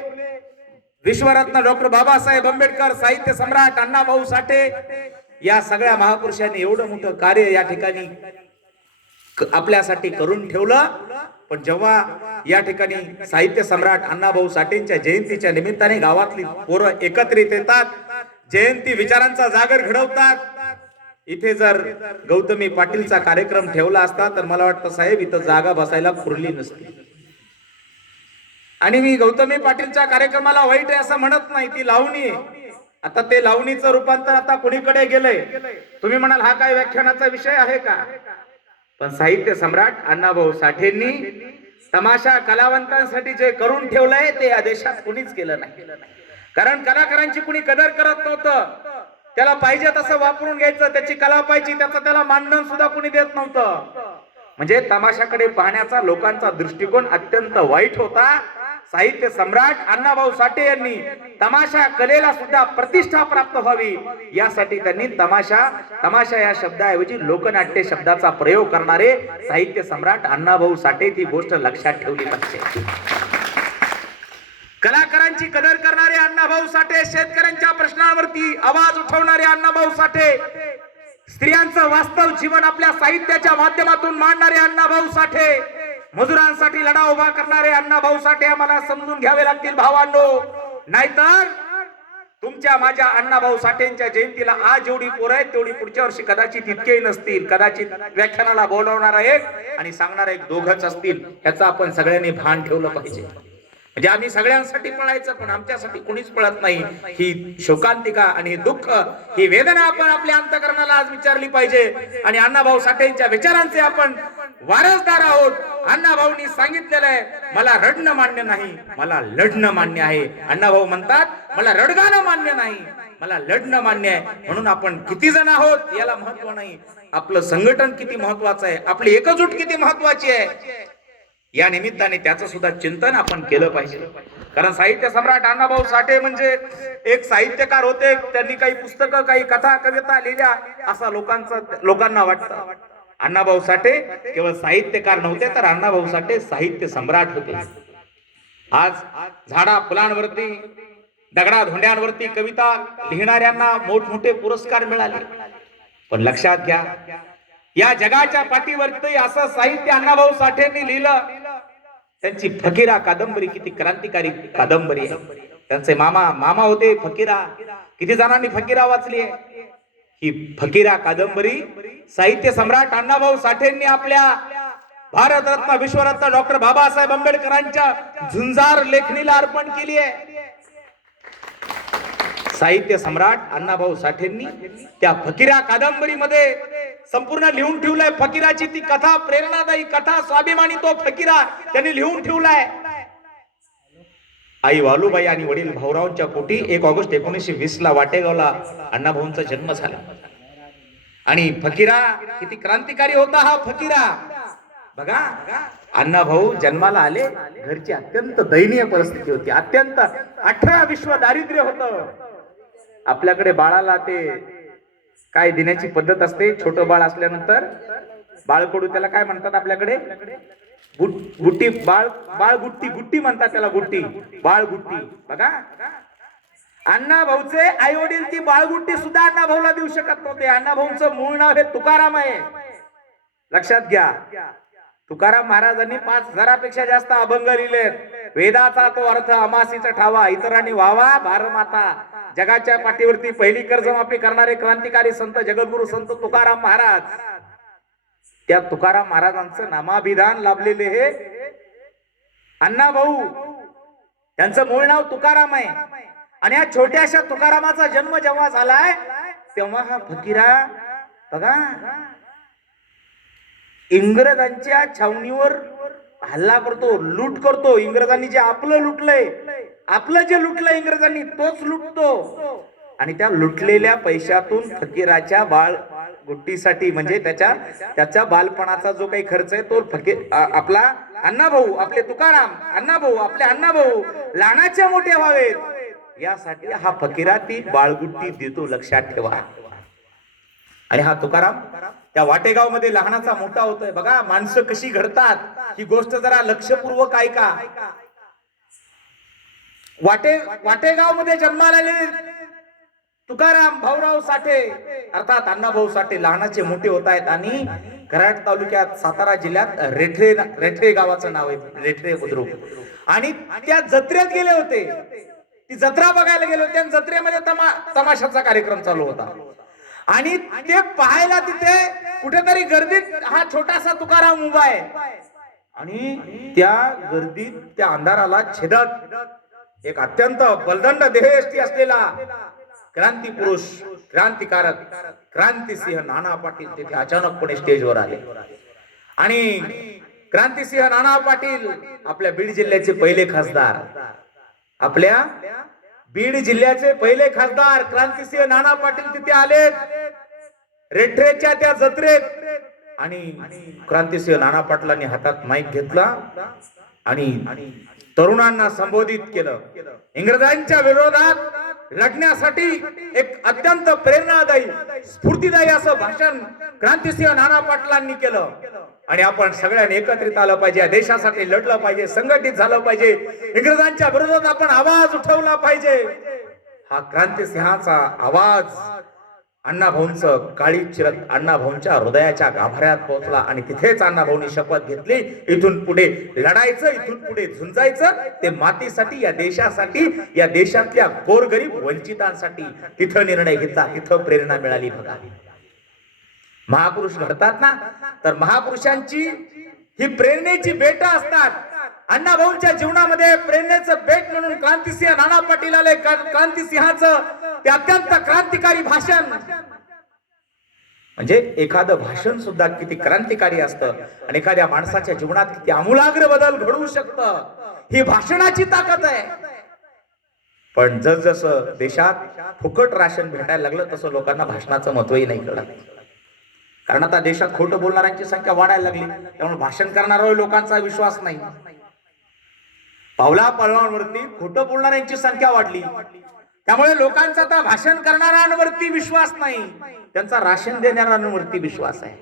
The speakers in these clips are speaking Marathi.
फुले विश्वरत्न डॉक्टर बाबासाहेब आंबेडकर साहित्य सम्राट अण्णाभाऊ साठे या सगळ्या महापुरुषांनी एवढं मोठं कार्य या ठिकाणी आपल्यासाठी करून ठेवलं. पण जेव्हा या ठिकाणी साहित्य सम्राट अण्णाभाऊ साठेंच्या जयंतीच्या निमित्ताने गावातली पोरं एकत्रित येतात जयंती विचारांचा जागर घडवतात. इथे जर गौतमी पाटीलचा कार्यक्रम ठेवला असता तर मला वाटतं साहेब इथं जागा बसायला पुरली नसती. आणि मी गौतमी पाटीलच्या कार्यक्रमाला वाईट आहे असं म्हणत नाही ती लावणी आता ते लावणीचं रूपांतर आता कुणीकडे गेलंय? तुम्ही म्हणाल हा काय व्याख्यानाचा विषय आहे का? पण साहित्य सम्राट अण्णाभाऊ साठेंनी तमाशा कलावंतांसाठी जे करून ठेवलंय ते या देशात कुणीच केलं नाही. कारण कलाकारांची कुणी कदर करत नव्हतं. त्याला पाहिजे तसं वापरून घ्यायचं त्याची कला पाहिजे त्याचं त्याला मानधन सुद्धा कुणी देत नव्हतं. म्हणजे तमाशाकडे पाहण्याचा लोकांचा दृष्टिकोन अत्यंत वाईट होता. साहित्य सम्राट अण्णाभाऊ साठे यांनी तमाशा कलेला सुद्धा प्रतिष्ठा प्राप्त व्हावी. यासाठी त्यांनी तमाशा तमाशा या शब्दाऐवजी लोकनाट्य शब्दाचा प्रयोग करणारे साहित्य सम्राट अण्णाभाऊ साठे ती गोष्ट लक्षात ठेवली पाहिजे. कलाकारांची कदर करणारे अण्णाभाऊ साठे शेतकऱ्यांच्या प्रश्नांवरती आवाज उठवणारे अण्णाभाऊ साठे स्त्रियांचं वास्तव जीवन आपल्या साहित्याच्या माध्यमातून मांडणारे अण्णाभाऊ साठे मजुरांसाठी लढा उभा करणारे अण्णा भाऊ साठे आम्हाला समजून घ्यावे लागतील भावांनो. नाहीतर तुमच्या माझ्या अण्णा भाऊ साठेंच्या जयंतीला आज जेवढी पोरं आहेत तेवढी पुढच्या वर्षी कदाचित इतकेही नसतील. कदाचित व्याख्यानाला बोलवणारा एक आणि सांगणारा एक दोघच असतील. याचं आपण सगळ्यांनी भान ठेवलं पाहिजे. म्हणजे आम्ही सगळ्यांसाठी पळायचं पण आमच्यासाठी कुणीच पळत नाही. ही शोकांतिका आणि दुःख ही वेदना आपण आपल्या अंतकरणाला आज विचारली पाहिजे. आणि अण्णाभाऊ साठेंच्या विचारांचे आपण वारसदार आहोत. अण्णाभाऊंनी सांगितलेलं आहे मला रडणं मान्य नाही मला लढणं मान्य आहे. अण्णाभाऊ म्हणतात मला रडगाणं मान्य नाही मला लढणं मान्य आहे. म्हणून आपण किती जण आहोत याला महत्त्व नाही. आपलं संघटन किती महत्वाचं आहे आपली एकजूट किती महत्वाची आहे. या निमित्ताने त्याचं सुद्धा चिंतन आपण केलं पाहिजे. कारण साहित्य सम्राट अण्णाभाऊ साठे म्हणजे एक साहित्यकार होते त्यांनी काही पुस्तकं काही कथा कविता लिहिल्या असं लोकांचा लोकांना वाटतं. अण्णाभाऊ साठे केवळ साहित्यकार नव्हते तर अण्णाभाऊ साठे साहित्य सम्राट होते. आज झाडा फुलांवरती दगडा धोंड्यांवरती कविता लिहिणाऱ्यांना मोठमोठे पुरस्कार मिळाले. पण लक्षात घ्या या जगाच्या पाठीवरती असं साहित्य अण्णाभाऊ साठेंनी लिहिलं त्यांची फकीरा कादंबरी किती क्रांतिकारी कादंबरी आहे. त्यांचे मामा मामा होते फकीरा. किती जणांनी फकीरा वाचली आहे. ही फकीरा कादंबरी साहित्य सम्राट अण्णाभाऊ साठेंनी आपल्या भारतरत्न विश्वरत्न डॉक्टर बाबासाहेब आंबेडकरांच्या झुंजार लेखणीला अर्पण केली आहे. साहित्य सम्राट अण्णाभाऊ साठेंनी त्या फकीरा कादंबरीमध्ये संपूर्ण लिहून ठेवलंय. फकीराची ती कथा प्रेरणादायी कथा स्वाभिमानी तो फकीरा त्यांनी लिहून ठेवलाय. आई वालूबाई आणि वडील भाऊरावांच्या पोटी एक ऑगस्ट एकोणीसशे वीस ला वाटेगावला अण्णाभाऊंचा जन्म झाला. आणि फकीरा किती क्रांतिकारी होता हा फकीरा. बघा अण्णा भाऊ जन्माला आले घरची अत्यंत दयनीय परिस्थिती होती. अत्यंत अठरा विश्व दारिद्र्य होत. आपल्याकडे बाळाला ते काय देण्याची पद्धत असते? छोट बाळ असल्यानंतर? बाळकडू त्याला काय म्हणतात आपल्याकडे? गुट्टी बाळ बाळ गुट्टी गुट्टी म्हणतात त्याला गुट्टी. बाळ गुट्टी. बघा. अण्णा भाऊचे आई वडील ती बाळगुट्टी सुद्धा अण्णा भाऊला देऊ शकत नव्हते. अण्णा भाऊंचं मूळ नाव हे तुकाराम आहे. लक्षात घ्या. तुकाराम महाराजांनी पाच हजारापेक्षा जास्त अभंग लिहिलेत. वेदाचा तो अर्थ अमासीचा ठावा इतरांनी व्हावा भारमाता. जगाच्या पाठीवरती पहिली कर्जमाफी करणारे क्रांतिकारी संत जगद्गुरु संत तुकाराम महाराज. त्या तुकाराम महाराजांचं नामाभिधान लाभलेले हे अण्णा भाऊ. त्यांचं मूळ नाव तुकाराम आहे. आणि या छोट्याशा तुकारामाचा जन्म जेव्हा झालाय तेव्हा हा फकीरा बघा इंग्रजांच्या छावणीवर हल्ला करतो लूट करतो. इंग्रजांनी जे आपलं लुटलंय आपलं जे लुटलं इंग्रजांनी तोच लुटतो. आणि त्या लुटलेल्या पैशातून फकीराच्या बाळ गुट्टीसाठी म्हणजे त्याच्या त्याच्या बालपणाचा जो काही खर्च आहे तो फके आपला अण्णा भाऊ आपले तुकाराम अण्णा भाऊ आपले अण्णा भाऊ लहानाच्या मोठे व्हावेत. यासाठी हा फकीरा ती बाळगुट्टी देतो लक्षात ठेवा. आणि हा तुकाराम त्या वाटेगावमध्ये लहानाचा मोठा होतोय. बघा माणसं कशी घडतात. ही गोष्ट जरा लक्षपूर्वक ऐका. वाटे वाटेगावमध्ये जन्माला तुकाराम भाऊराव साठे अर्थात अण्णाभाऊ साठे लहानाचे मोठे होत आहेत आणि कराड तालुक्यात सातारा जिल्ह्यात रेठरे रेठरे गावाचं नाव आहे रेठरे बुद्रुक. आणि त्या जत्रेत गेले होते. ती जत्रा बघायला गेले होते आणि जत्रेमध्ये तमा तमाशाचा कार्यक्रम चालू होता. आणि ते पाहायला तिथे कुठेतरी गर्दीत हा छोटासा तुकाराम उभा आहे. आणि त्या गर्दीत त्या अंधाराला छेदत. एक अत्यंत बलदंड देहयष्टी असलेला क्रांती पुरुष क्रांतिकारक क्रांतिसिंह नाना पाटील तिथे अचानकपणे स्टेजवर आले. आणि क्रांतिसिंह नाना पाटील आपल्या बीड जिल्ह्याचे पहिले खासदार. आपल्या बीड जिल्ह्याचे पहिले खासदार क्रांतिसिंह नाना पाटील तिथे आले. रेठरेच्या त्या जत्रेत आणि क्रांतिसिंह नाना पाटलांनी हातात माईक घेतला आणि तरुणांना संबोधित केलं. इंग्रजांच्या विरोधात लढण्यासाठी एक अत्यंत प्रेरणादायी स्फूर्तिदायी असं भाषण क्रांतिसिंह नाना पाटलांनी केलं. आणि आपण सगळ्यांनी एकत्रित आलं पाहिजे देशासाठी लढलं पाहिजे संघटित झालं पाहिजे. इंग्रजांच्या विरोधात आपण आवाज उठवला पाहिजे. हा क्रांतिसिंहाचा आवाज अण्णाभाऊंचं काळी चिरत अण्णाभाऊंच्या हृदयाच्या गाभाऱ्यात पोहोचला आणि तिथेच अण्णाभाऊंनी शपथ घेतली. इथून पुढे लढायचं इथून पुढे झुंजायचं. ते मातीसाठी या देशासाठी या देशातल्या गोरगरीब वंचितांसाठी तिथं निर्णय घेतला तिथं प्रेरणा मिळाली बघा. महापुरुष घडतात ना? तर महापुरुषांची ही प्रेरणेची बेट असतात. अण्णाभाऊंच्या जीवनामध्ये प्रेरणेचं बेट म्हणून क्रांतिसिंह नाना पाटील आले. क्रांतिसिंहाचं ते अत्यंत क्रांतिकारी भाषण. म्हणजे एखादं भाषण सुद्धा किती क्रांतिकारी असतं आणि एखाद्या माणसाच्या जीवनात किती आमूलाग्र बदल घडवू शकतं ही भाषणाची ताकद आहे. पण जसजसं देशात फुकट राशन भेटायला लागलं तसं लोकांना भाषणाचं महत्वही नाही कळत. कारण आता देशात खोटं बोलणाऱ्यांची संख्या वाढायला लागली त्यामुळे भाषण करणाऱ्या लोकांचा विश्वास नाही. पावला पावलांवरती खोटं बोलणाऱ्यांची संख्या वाढली. त्यामुळे लोकांचा आता भाषण करणाऱ्यांवरती विश्वास नाही. त्यांचा राशन देणाऱ्यांवरती विश्वास आहे.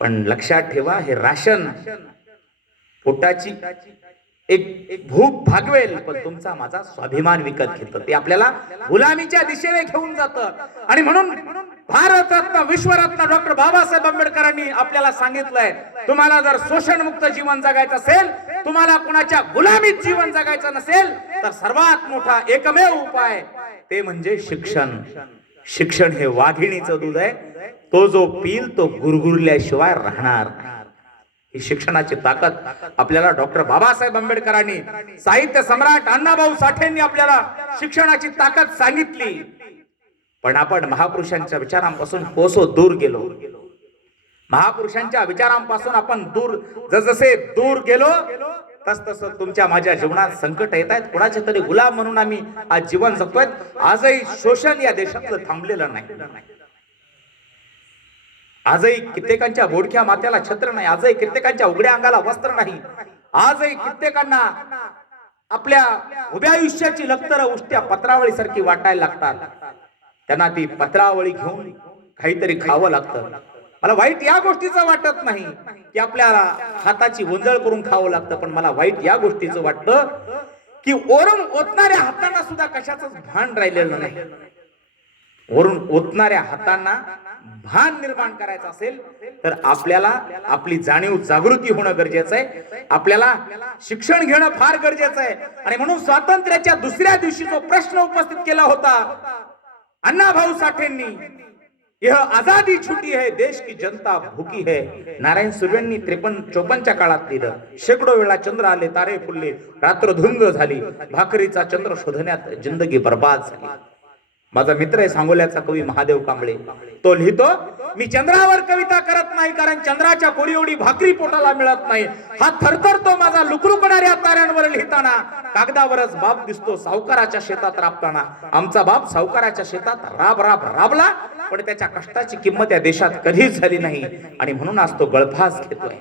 पण लक्षात ठेवा हे राशन पोटाची एक एक भूक भागवेल पण तुमचा माझा स्वाभिमान विकत घेतं. ते आपल्याला गुलामीच्या दिशेने घेऊन जातं. आणि म्हणून भारतरत्न विश्वरत्न डॉक्टर बाबासाहेब आंबेडकरांनी आपल्याला सांगितलंय तुम्हाला जर शोषणमुक्त जीवन जगायचं असेल तुम्हाला कुणाच्या गुलामीत जीवन जगायचं नसेल तर सर्वात मोठा एकमेव उपाय ते म्हणजे शिक्षण. शिक्षण हे वाघिणीचं दूध आहे. तो जो पील तो गुरगुरल्याशिवाय राहणार. ही शिक्षणाची ताकद आपल्याला डॉक्टर बाबासाहेब आंबेडकरांनी साहित्य सम्राट अण्णाभाऊ साठेंनी आपल्याला शिक्षणाची ताकद सांगितली. पण आपण महापुरुषांच्या विचारांपासून कोसो दूर गेलो. महापुरुषांच्या विचारांपासून आपण दूर जसजसे दूर गेलो तस तस तुमच्या माझ्या जीवनात संकट येत आहेत. कोणाच्या तरी गुलाम म्हणून आम्ही आज जीवन जगतोय. आजही शोषण या देशातलं थांबलेलं नाही. आजही कित्येकांच्या बोडक्या मात्याला छत्र नाही. आजही कित्येकांच्या उघड्या अंगाला वस्त्र नाही. आजही कित्येकांना आपल्या उभ्या आयुष्याची लखतर उष्ट्या पत्रावळी सारखी वाटायला लागतात. त्यांना ती पत्रावळी घेऊन काहीतरी खावं लागतं. मला वाईट या गोष्टीचं वाटत नाही की आपल्याला हाताची वंजळ करून खावं लागतं पण मला वाईट या गोष्टीचं वाटतं की ओरून ओतणाऱ्या हातांना सुद्धा कशाच भान राहिलेलं नाही. वरून ओतणाऱ्या हातांना भान निर्माण करायचं असेल तर आपल्याला आपली जाणीव जागृती होणं गरजेचं आहे. आपल्याला शिक्षण घेणं फार गरजेचं आहे. आणि म्हणून स्वातंत्र्याच्या दुसऱ्या दिवशी जो प्रश्न उपस्थित केला होता अण्णा भाऊ साठेंनी यह आजादी छुटी है देश की जनता भूकी है। नारायण सुर्वेंनी त्रेपन्न चोपनच्या काळात लिहिलं शेकडो वेळा चंद्र आले तारे फुलले रात्र धुंग झाली. भाकरीचा चंद्र शोधण्यात जिंदगी बर्बाद झाली. माझा मित्र आहे सांगोल्याचा कवी महादेव कांबळे. तो लिहितो मी चंद्रावर कविता करत नाही कारण चंद्राच्या कोळी एवढी भाकरी पोटाला मिळत नाही. हा थरथरतो माझा लुकलुकणाऱ्या ताऱ्यांवर लिहिताना. कागदावरच बाप दिसतो सावकाराच्या शेतात राबताना. आमचा बाप सावकाराच्या शेतात राब राब राबला पण त्याच्या कष्टाची किंमत या देशात कधीच झाली नाही. आणि म्हणून आज तो गळफास घेतोय.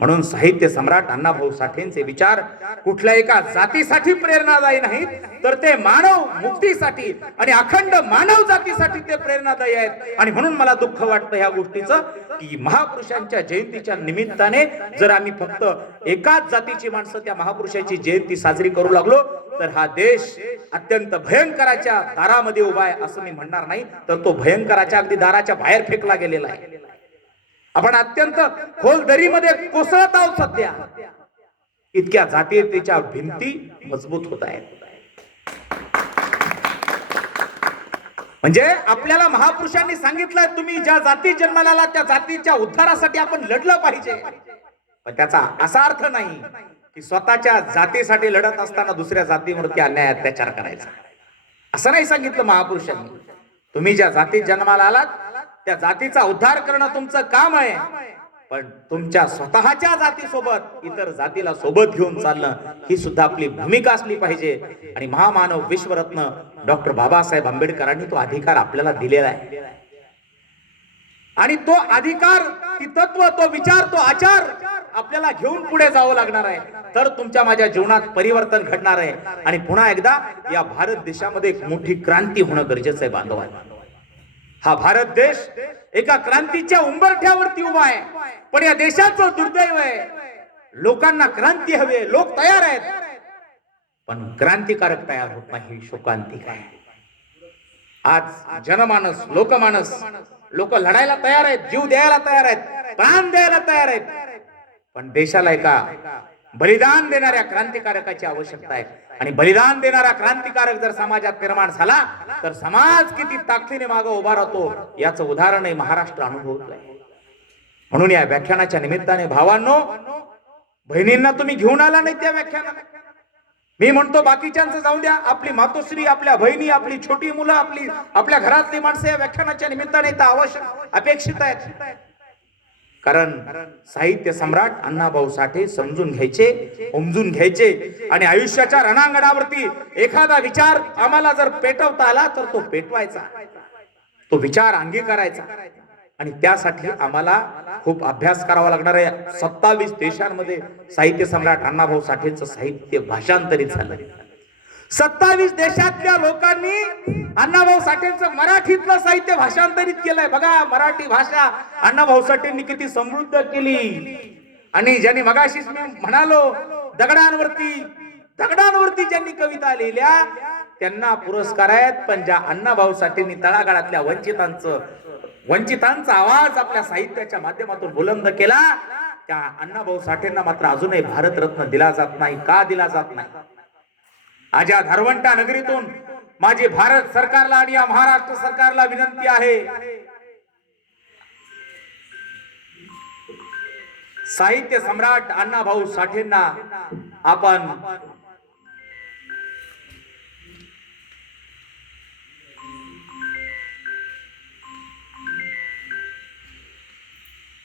म्हणून साहित्य सम्राट अण्णाभाऊ साठेंचे विचार कुठल्या एका जातीसाठी प्रेरणादायी नाहीत तर ते मानव मुक्तीसाठी आणि अखंड मानव जातीसाठी ते प्रेरणादायी आहेत. आणि म्हणून मला दुःख वाटतं ह्या गोष्टीचं की महापुरुषांच्या जयंतीच्या निमित्ताने जर आम्ही फक्त एकाच जातीची माणसं त्या महापुरुषाची जयंती साजरी करू लागलो तर हा देश अत्यंत भयंकराच्या दारामध्ये उभा आहे असं मी म्हणणार नाही तर तो भयंकराच्या अगदी दाराच्या बाहेर फेकला गेलेला आहे. आपण अत्यंत खोल दरीमध्ये कोसळत आहोत सध्या. इतक्या जातीयतेच्या भिंती मजबूत होत आहेत. म्हणजे आपल्याला महापुरुषांनी सांगितलंय तुम्ही ज्या जाती जन्माला त्या जातीच्या उद्धारासाठी आपण लढलं पाहिजे. पण त्याचा असा अर्थ नाही की स्वतःच्या जातीसाठी लढत असताना दुसऱ्या जातीवरती अन्याय अत्याचार करायचा. असं नाही सांगितलं महापुरुषांनी. तुम्ही ज्या जाती जन्माला आलात त्या जातीचा उद्धार करणं तुमचं काम आहे. पण तुमच्या स्वतःच्या जातीसोबत इतर जातीला सोबत घेऊन चालणं ही सुद्धा आपली भूमिका असली पाहिजे. आणि महामानव विश्वरत्न डॉक्टर बाबासाहेब आंबेडकरांनी तो अधिकार आपल्याला दिलेला आहे. आणि तो अधिकार ती तत्व तो विचार तो आचार आपल्याला घेऊन पुढे जावं लागणार आहे. तर तुमच्या माझ्या जीवनात परिवर्तन घडणार आहे. आणि पुन्हा एकदा या भारत देशामध्ये एक मोठी क्रांती होणं गरजेचं आहे बांधवांना. हा भारत देश एका क्रांतीच्या उंबरठ्यावरती उभा आहे. पण या देशाचं दुर्दैव आहे. लोकांना क्रांती हवी आहे. लोक तयार आहेत. पण क्रांतिकारक तयार होत नाही शोकांतिक आहे आज जनमानस लोकमानस लोक लढायला तयार आहेत जीव द्यायला तयार आहेत प्राण द्यायला तयार आहेत. पण देशाला एका बलिदान देणाऱ्या क्रांतिकारकाची आवश्यकता आहे. आणि बलिदान देणारा क्रांतिकारक जर समाजात निर्माण झाला तर समाज किती ताकदीने मागे उभा राहतो याचं उदाहरण महाराष्ट्र अनुभवत आहे म्हणून या व्याख्यानाच्या निमित्ताने भावांनो बहिणींना तुम्ही घेऊन आला नाही त्या व्याख्यानात. मी म्हणतो बाकीच्यांचं जाऊ द्या. आपली मातोश्री आपल्या बहिणी आपली छोटी मुलं आपली आपल्या घरातली माणसं या व्याख्यानाच्या निमित्ताने तर आवश्यक अपेक्षित आहेत. कारण साहित्य सम्राट अण्णाभाऊ साठे समजून घ्यायचे उमजून घ्यायचे आणि आयुष्याच्या रणांगणावरती एखादा विचार आम्हाला जर पेटवता आला तर तो पेटवायचा. तो विचार अंगीकारायचा. आणि त्यासाठी आम्हाला खूप अभ्यास करावा लागणार आहे. सत्तावीस देशांमध्ये साहित्य सम्राट अण्णाभाऊ साठेचं साहित्य भाषांतरित झालं. सत्तावीस देशातल्या लोकांनी अण्णाभाऊ साठेंचं मराठीतलं साहित्य भाषांतरित केलंय. बघा मराठी भाषा अण्णाभाऊ साठेंनी किती समृद्ध केली. आणि ज्यांनी मगाशीच मी म्हणालो दगडांवरती दगडांवरती ज्यांनी कविता लिहिल्या त्यांना पुरस्कार आहेत. पण ज्या अण्णाभाऊ साठेंनी तळागाळातल्या वंचितांचं वंचितांचा आवाज आपल्या साहित्याच्या माध्यमातून बुलंद केला त्या अण्णाभाऊ साठेंना मात्र अजूनही भारतरत्न दिला जात नाही. का दिला जात नाही? आज या धारवंटा नगरीतून माझी भारत सरकारला आणि या महाराष्ट्र सरकारला विनंती आहे. साहित्य सम्राट अण्णाभाऊ साठेंना आपण